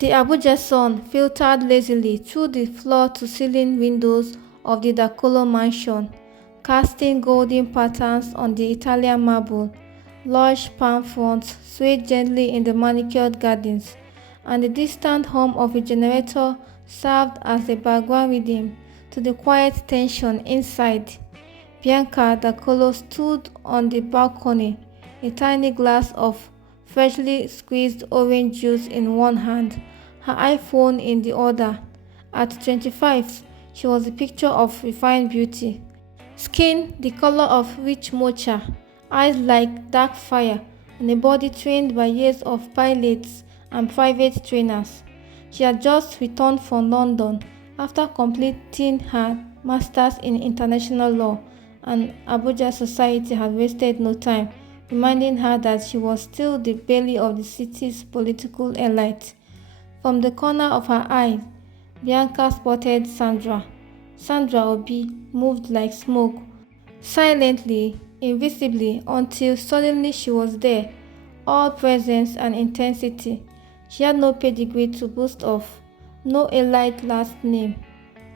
The Abuja sun filtered lazily through the floor-to-ceiling windows of the Dakolo mansion, casting golden patterns on the Italian marble. Lush palm fronds swayed gently in the manicured gardens, and the distant hum of a generator served as a background rhythm to the quiet tension inside. Bianca Dakolo stood on the balcony, a tiny glass of freshly squeezed orange juice in one hand, her iPhone in the other. At 25, she was a picture of refined beauty. Skin the color of rich mocha, eyes like dark fire, and a body trained by years of pilots and private trainers. She had just returned from London after completing her master's in international law, and Abuja society had wasted no time reminding her that she was still the belly of the city's political elite. From the corner of her eye, Bianca spotted Sandra. Sandra Obi moved like smoke, silently, invisibly, until suddenly she was there, all presence and intensity. She had no pedigree to boast of, no elite last name.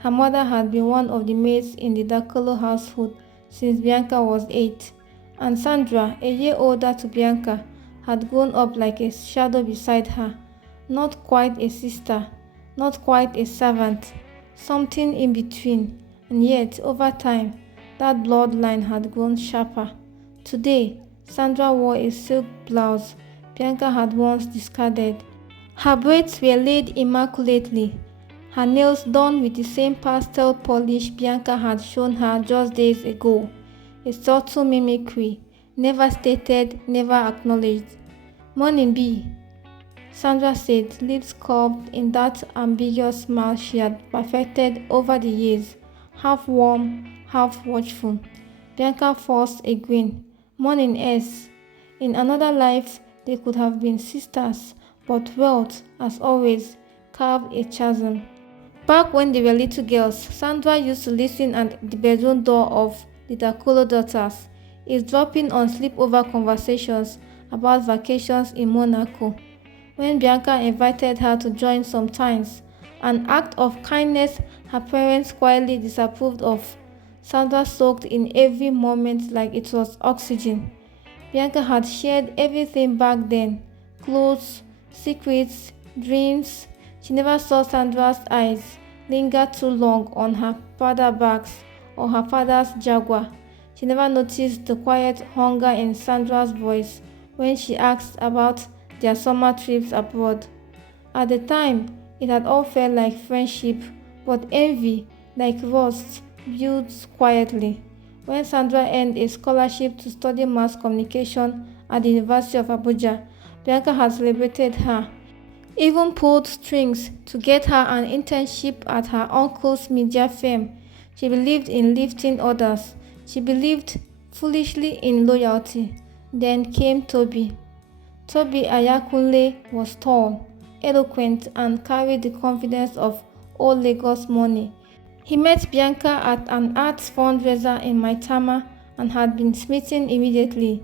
Her mother had been one of the maids in the Dakolo household since Bianca was 8, and Sandra, a year older to Bianca, had grown up like a shadow beside her. Not quite a sister, not quite a servant, something in between, and yet, over time, that bloodline had grown sharper. Today, Sandra wore a silk blouse Bianca had once discarded. Her braids were laid immaculately, her nails done with the same pastel polish Bianca had shown her just days ago. A subtle mimicry, never stated, never acknowledged. "Morning, B," Sandra said, lips curved in that ambiguous smile she had perfected over the years, half warm, half watchful. Bianca forced a grin. "Morning, S." In another life, they could have been sisters, but wealth, as always, carved a chasm. Back when they were little girls, Sandra used to listen at the bedroom door of the Dakolo daughters, eavesdropping on sleepover conversations about vacations in Monaco. When Bianca invited her to join sometimes, an act of kindness her parents quietly disapproved of, Sandra soaked in every moment like it was oxygen. Bianca had shared everything back then: clothes, secrets, dreams. She never saw Sandra's eyes linger too long on her father's bags or her father's Jaguar. She never noticed the quiet hunger in Sandra's voice when she asked about their summer trips abroad. At the time, it had all felt like friendship, but envy, like rust, builds quietly. When Sandra earned a scholarship to study mass communication at the University of Abuja, Bianca had celebrated her, even pulled strings to get her an internship at her uncle's media firm. She believed in lifting others. She believed foolishly in loyalty. Then came Toby. Toby Ayakunle was tall, eloquent, and carried the confidence of old Lagos money. He met Bianca at an arts fundraiser in Maitama and had been smitten immediately.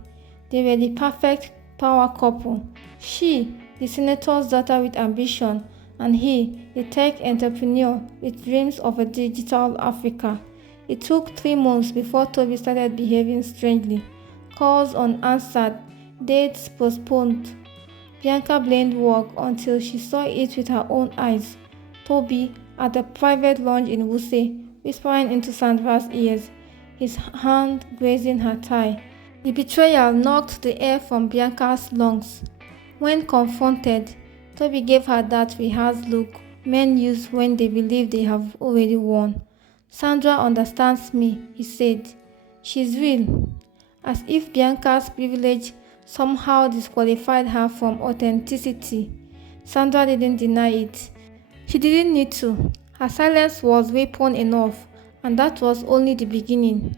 They were the perfect power couple. She, the senator's daughter with ambition, and he, the tech entrepreneur with dreams of a digital Africa. It took 3 months before Toby started behaving strangely. Calls unanswered, dates postponed. Bianca blamed work until she saw it with her own eyes. Toby, at a private lounge in Wuse, whispering into Sandra's ears, his hand grazing her thigh. The betrayal knocked the air from Bianca's lungs. When confronted, Toby gave her that rehearsed look men use when they believe they have already won. "Sandra understands me," he said. "She's real." As if Bianca's privilege somehow disqualified her from authenticity. Sandra didn't deny it. She didn't need to. Her silence was weapon enough, and that was only the beginning.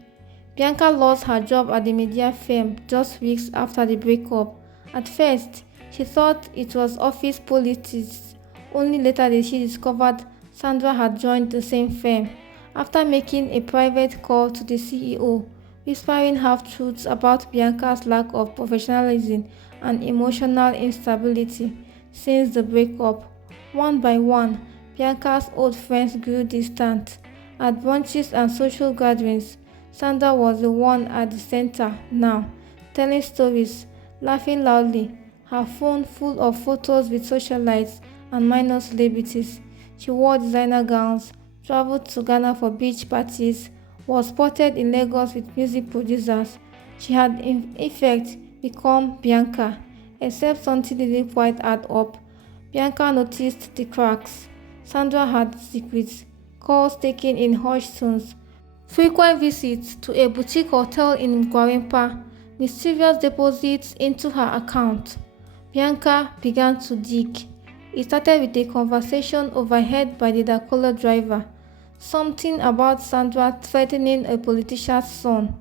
Bianca lost her job at the media firm just weeks after the breakup. At first, she thought it was office politics. Only later did she discover Sandra had joined the same firm. After making a private call to the CEO, whispering half-truths about Bianca's lack of professionalism and emotional instability since the breakup, One by one, Bianca's old friends grew distant. At brunches and social gatherings, Sandra was the one at the center now, telling stories, laughing loudly, her phone full of photos with socialites and minor celebrities. She wore designer gowns, traveled to Ghana for beach parties, was spotted in Lagos with music producers. She had in effect become Bianca, except something didn't quite add up. Bianca noticed the cracks. Sandra had secrets, calls taken in hushed tones, frequent visits to a boutique hotel in Guarimpa, mysterious deposits into her account. Bianca began to dig. It started with a conversation overheard by the Dakola driver, something about Sandra threatening a politician's son.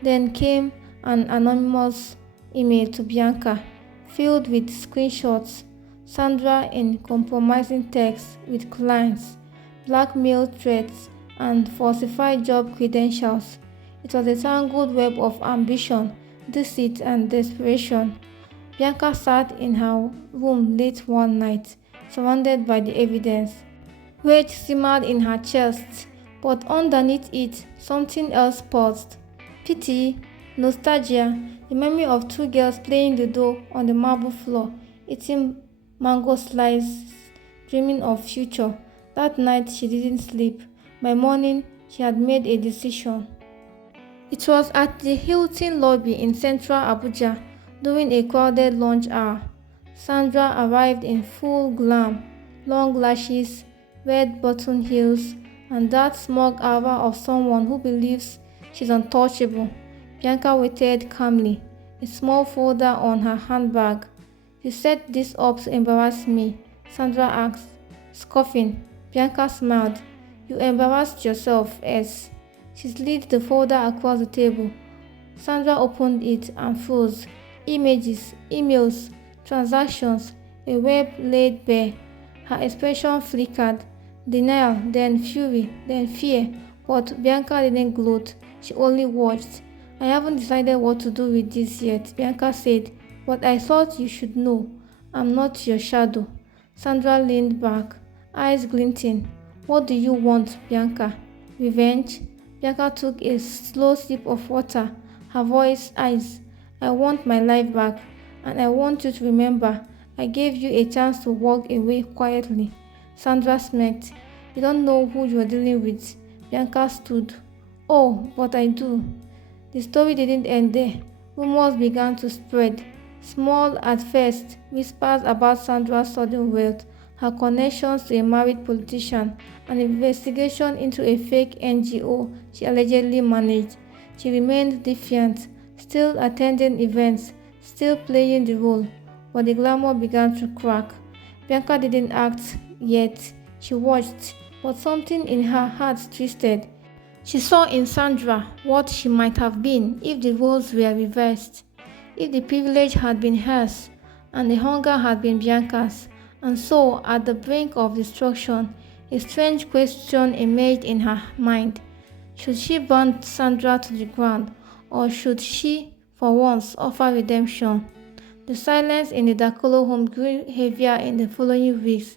Then came an anonymous email to Bianca, filled with screenshots, Sandra in compromising texts with clients, blackmail threats, and falsified job credentials. It was a tangled web of ambition, deceit, and desperation. Bianca sat in her room late one night, surrounded by the evidence. Rage simmered in her chest, but underneath it, something else paused. Pity, nostalgia, the memory of two girls playing the dough on the marble floor, eating mango slices, dreaming of future. That night she didn't sleep. By morning, she had made a decision. It was at the Hilton lobby in central Abuja during a crowded lunch hour. Sandra arrived in full glam, long lashes, red button heels, and that smug aura of someone who believes she's untouchable. Bianca waited calmly, a small folder on her handbag. "You set this up to embarrass me," Sandra asked, scoffing. Bianca smiled. "You embarrassed yourself, S." She slid the folder across the table. Sandra opened it and froze. Images, emails, transactions, a web laid bare. Her expression flickered. Denial, then fury, then fear. But Bianca didn't gloat. She only watched. "I haven't decided what to do with this yet," Bianca said. "But I thought you should know. I'm not your shadow." Sandra leaned back, eyes glinting. "What do you want, Bianca? Revenge?" Bianca took a slow sip of water, her voice ice. "I want my life back, and I want you to remember I gave you a chance to walk away quietly." Sandra smirked. "You don't know who you're dealing with." Bianca stood. "Oh, but I do." The story didn't end there. Rumors began to spread. Small at first, whispers about Sandra's sudden wealth, her connections to a married politician, an investigation into a fake NGO she allegedly managed. She remained defiant, still attending events, still playing the role, but the glamour began to crack. Bianca didn't act yet. She watched, but something in her heart twisted. She saw in Sandra what she might have been if the roles were reversed, if the privilege had been hers and the hunger had been Bianca's. And so, at the brink of destruction, a strange question emerged in her mind. Should she burn Sandra to the ground, or should she, for once, offer redemption? The silence in the Dakolo home grew heavier in the following weeks.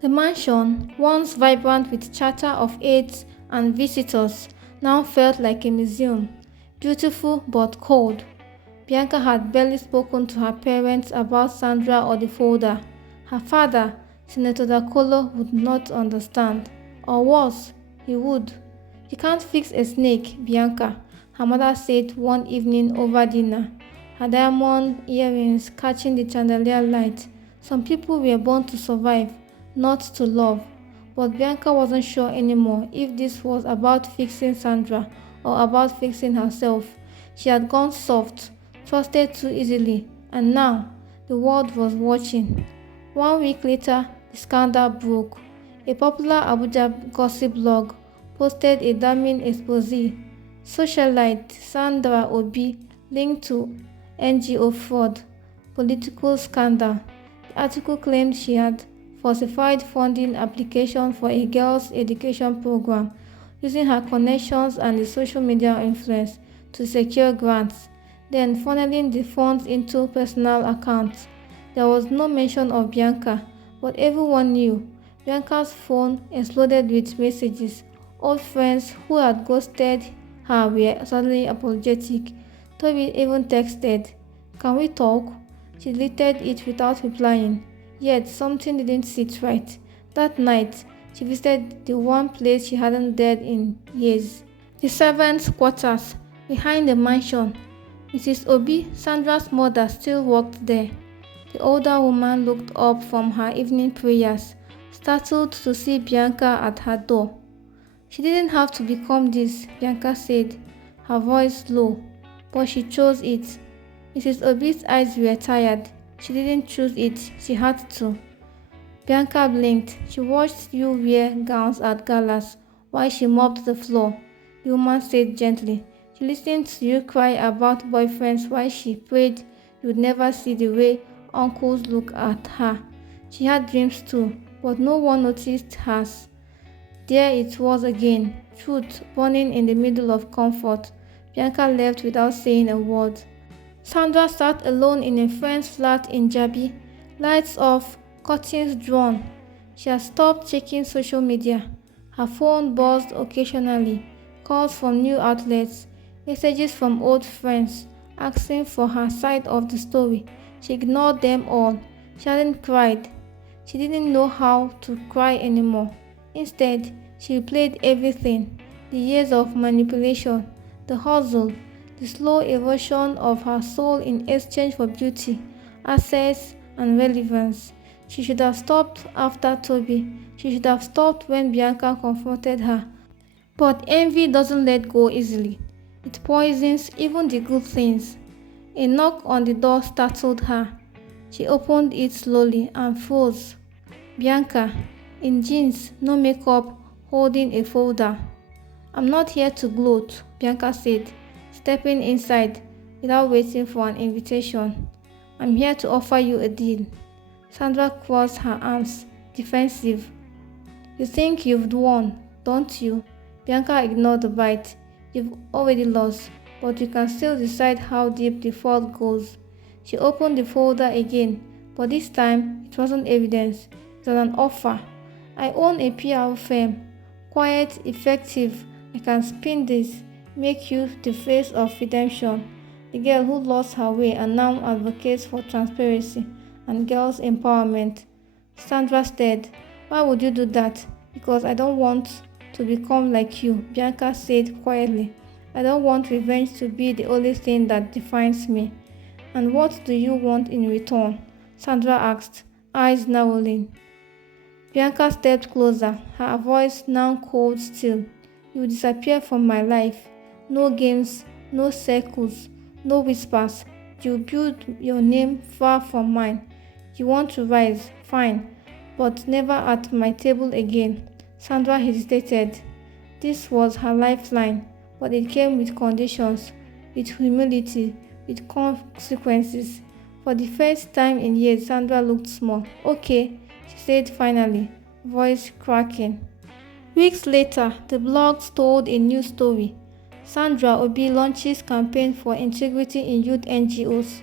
The mansion, once vibrant with chatter of aides and visitors, now felt like a museum, beautiful but cold. Bianca had barely spoken to her parents about Sandra or the folder. Her father, Senator Dakolo, would not understand. Or worse, he would. "You can't fix a snake, Bianca," her mother said one evening over dinner, her diamond earrings catching the chandelier light. Some people were born to survive, not to love. But Bianca wasn't sure anymore if this was about fixing Sandra or about fixing herself. She had gone soft, trusted too easily, and now the world was watching. 1 week later, the scandal broke. A popular Abuja gossip blog posted a damning expose. Socialite Sandra Obi linked to NGO fraud, political scandal. The article claimed she had falsified funding application for a girls' education program, using her connections and the social media influence to secure grants, then funneling the funds into personal accounts. There was no mention of Bianca, but everyone knew. Bianca's phone exploded with messages. Old friends who had ghosted her were suddenly apologetic. Toby even texted, "Can we talk?" She deleted it without replying. Yet something didn't sit right. That night, she visited the one place she hadn't dared in years. The servants' quarters behind the mansion. Mrs. Obi, Sandra's mother, still worked there. The older woman looked up from her evening prayers, startled to see Bianca at her door. "She didn't have to become this," Bianca said, her voice low, "but she chose it." Mrs. Obi's eyes were tired. "She didn't choose it, she had to." Bianca blinked. "She watched you wear gowns at galas while she mopped the floor," the woman said gently. "She listened to you cry about boyfriends while she prayed you'd never see the way uncles look at her. She had dreams too, but no one noticed hers." There it was again, truth burning in the middle of comfort. Bianca left without saying a word. Sandra sat alone in a friend's flat in Jabi, lights off, curtains drawn. She had stopped checking social media. Her phone buzzed occasionally, calls from new outlets, messages from old friends, asking for her side of the story. She ignored them all. She hadn't cried. She didn't know how to cry anymore. Instead, she replayed everything, the years of manipulation, the hustle, the slow erosion of her soul in exchange for beauty, access, and relevance. She should have stopped after Toby. She should have stopped when Bianca confronted her. But envy doesn't let go easily. It poisons even the good things. A knock on the door startled her. She opened it slowly and froze. Bianca, in jeans, no makeup, holding a folder. "I'm not here to gloat," Bianca said, stepping inside without waiting for an invitation. "I'm here to offer you a deal." Sandra crossed her arms, defensive. "You think you've won, don't you?" Bianca ignored the bite. "You've already lost, but you can still decide how deep the fault goes." She opened the folder again, but this time it wasn't evidence. It was an offer. "I own a PR firm. Quiet, effective. I can spin this, make you the face of redemption. The girl who lost her way and now advocates for transparency and girls' empowerment." Sandra stared. "Why would you do that?" "Because I don't want to become like you," Bianca said quietly. "I don't want revenge to be the only thing that defines me." "And what do you want in return?" Sandra asked, eyes narrowing. Bianca stepped closer, her voice now cold still. "You disappear from my life. No games, no circles, no whispers. You build your name far from mine. You want to rise, fine, but never at my table again." Sandra hesitated. This was her lifeline, but it came with conditions, with humility, with consequences. For the first time in years, Sandra looked small. "Okay," she said finally, voice cracking. Weeks later, the blogs told a new story. Sandra Obi launches campaign for integrity in youth NGOs.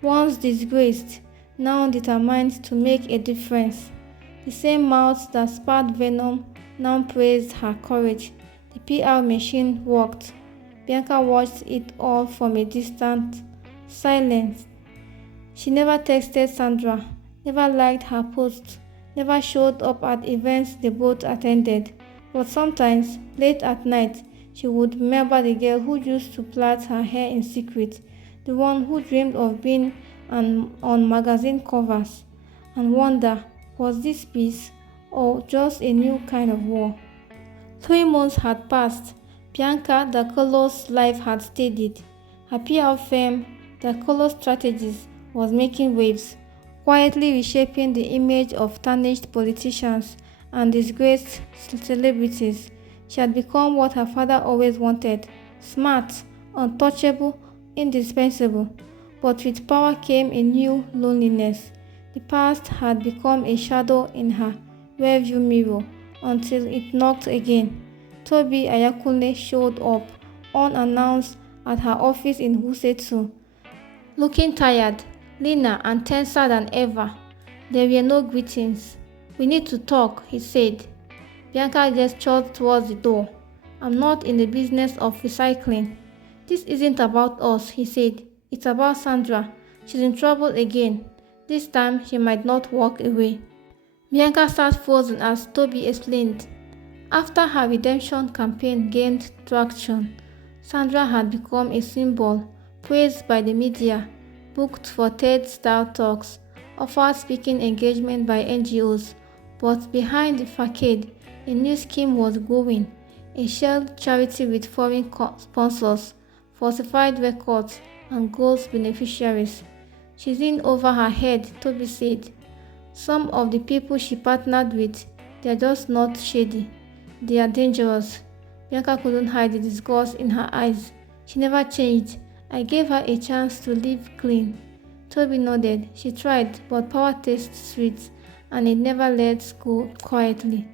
Once disgraced, now determined to make a difference. The same mouths that spat venom now praised her courage. The PR machine worked. Bianca watched it all from a distance, silent. She never texted Sandra, never liked her posts, never showed up at events they both attended. But sometimes, late at night, she would remember the girl who used to plait her hair in secret, the one who dreamed of being on magazine covers, and wonder, was this peace or just a new kind of war? 3 months had passed. Bianca, the color's life had steadied. Her PR firm, the color strategies, was making waves, quietly reshaping the image of tarnished politicians and disgraced celebrities. She had become what her father always wanted: smart, untouchable, indispensable. But with power came a new loneliness. The past had become a shadow in her rearview mirror until it knocked again. Toby Ayakunle showed up, unannounced, at her office in Husetu, looking tired, leaner and tenser than ever. There were no greetings. "We need to talk," he said. Bianca gestured towards the door. "I'm not in the business of recycling." "This isn't about us," he said. "It's about Sandra. She's in trouble again. This time she might not walk away." Bianca sat frozen as Toby explained. After her redemption campaign gained traction, Sandra had become a symbol, praised by the media, booked for TED-style talks, offered speaking engagement by NGOs. But behind the facade, a new scheme was growing, a shell charity with foreign sponsors, falsified records, and ghost beneficiaries. "She's in over her head," Toby said. "Some of the people she partnered with, they're just not shady. They are dangerous." Bianca couldn't hide the disgust in her eyes. "She never changed. I gave her a chance to live clean." Toby nodded. "She tried, but power tastes sweet, and it never lets go quietly."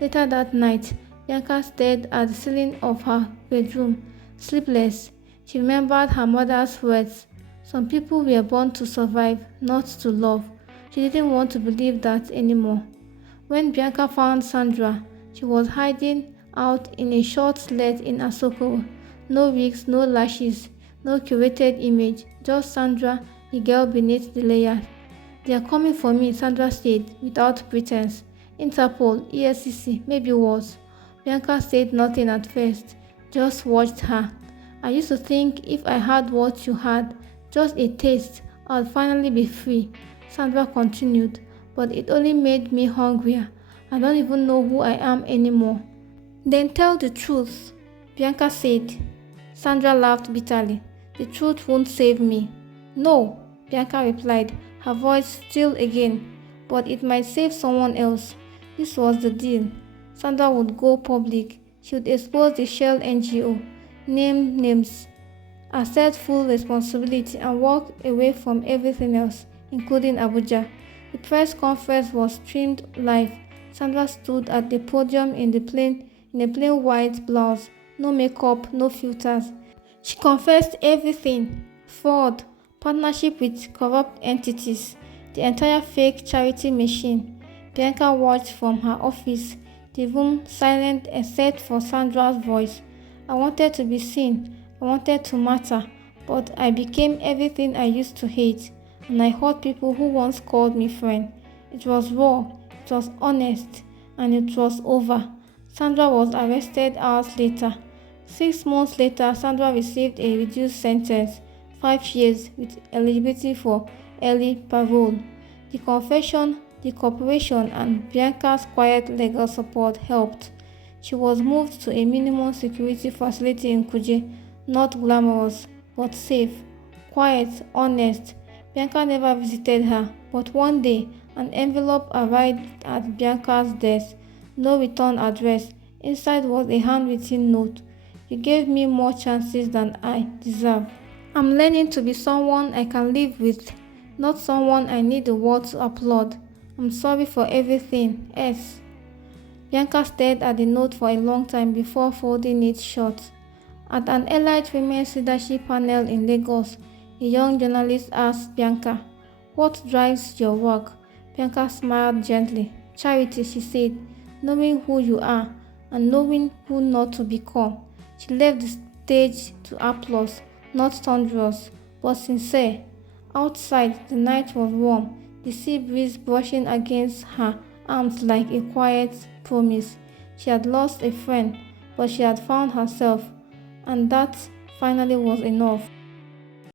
Later that night, Bianca stared at the ceiling of her bedroom, sleepless. She remembered her mother's words. Some people were born to survive, not to love. She didn't want to believe that anymore. When Bianca found Sandra, she was hiding out in a short skirt in Asoko. No wigs, no lashes, no curated image, just Sandra, the girl beneath the layers. "They are coming for me," Sandra said, without pretense. "Interpol, ESCC, maybe worse." Bianca said nothing at first, just watched her. "I used to think if I had what you had, just a taste, I'd finally be free," Sandra continued, "but it only made me hungrier. I don't even know who I am anymore." "Then tell the truth," Bianca said. Sandra laughed bitterly. "The truth won't save me." "No," Bianca replied, her voice still again, "but it might save someone else." This was the deal. Sandra would go public. She would expose the shell NGO, name names, accept full responsibility, and walk away from everything else, including Abuja. The press conference was streamed live. Sandra stood at the podium in a plain white blouse, no makeup, no filters. She confessed everything: fraud, partnership with corrupt entities, the entire fake charity machine. Bianca watched from her office, the room silent except for Sandra's voice. "I wanted to be seen, I wanted to matter, but I became everything I used to hate, and I hurt people who once called me friend. It was raw, it was honest, and it was over." Sandra was arrested hours later. 6 months later, Sandra received a reduced sentence, 5 years, with eligibility for early parole. The confession, the cooperation, and Bianca's quiet legal support helped. She was moved to a minimum security facility in Kuje, not glamorous, but safe, quiet, honest. Bianca never visited her, but one day, an envelope arrived at Bianca's desk. No return address. Inside was a handwritten note. "You gave me more chances than I deserve. I'm learning to be someone I can live with, not someone I need the world to applaud. I'm sorry for everything. S." Bianca stared at the note for a long time before folding it shut. At an Elite Women's Leadership panel in Lagos, a young journalist asked Bianca, "What drives your work?" Bianca smiled gently. "Charity," she said, "knowing who you are and knowing who not to become." She left the stage to applause, not thunderous, but sincere. Outside, the night was warm, the sea breeze brushing against her arms like a quiet promise. She had lost a friend, but she had found herself, and that finally was enough.